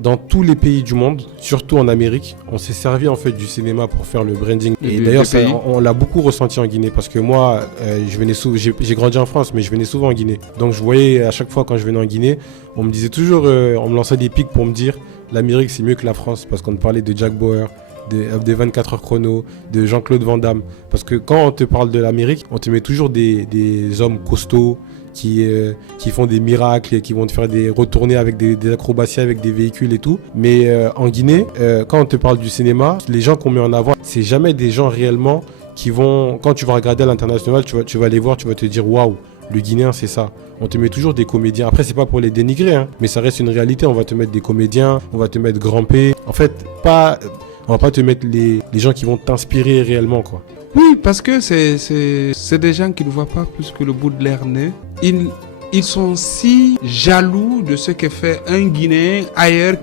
dans tous les pays du monde, surtout en Amérique, on s'est servi en fait du cinéma pour faire le branding. Et d'ailleurs, on l'a beaucoup ressenti en Guinée parce que moi, j'ai grandi en France, mais je venais souvent en Guinée. Donc je voyais à chaque fois quand je venais en Guinée, on me disait toujours, on me lançait des pics pour me dire l'Amérique c'est mieux que la France parce qu'on parlait de Jack Bauer, des 24 heures chrono, de Jean-Claude Van Damme. Parce que quand on te parle de l'Amérique, on te met toujours des hommes costauds qui font des miracles et qui vont te faire retourner avec des acrobaties avec des véhicules et tout. Mais en Guinée, quand on te parle du cinéma, les gens qu'on met en avant, c'est jamais des gens réellement qui vont... Quand tu vas regarder à l'international, tu vas les voir, tu vas te dire waouh, le Guinéen c'est ça. On te met toujours des comédiens. Après, c'est pas pour les dénigrer, hein, mais ça reste une réalité. On va te mettre des comédiens, on va te mettre Grand P. En fait, on va pas te mettre les gens qui vont t'inspirer réellement, quoi. Oui, parce que c'est des gens qui ne voient pas plus que le bout de leur nez. Ils sont si jaloux de ce que fait un Guinéen ailleurs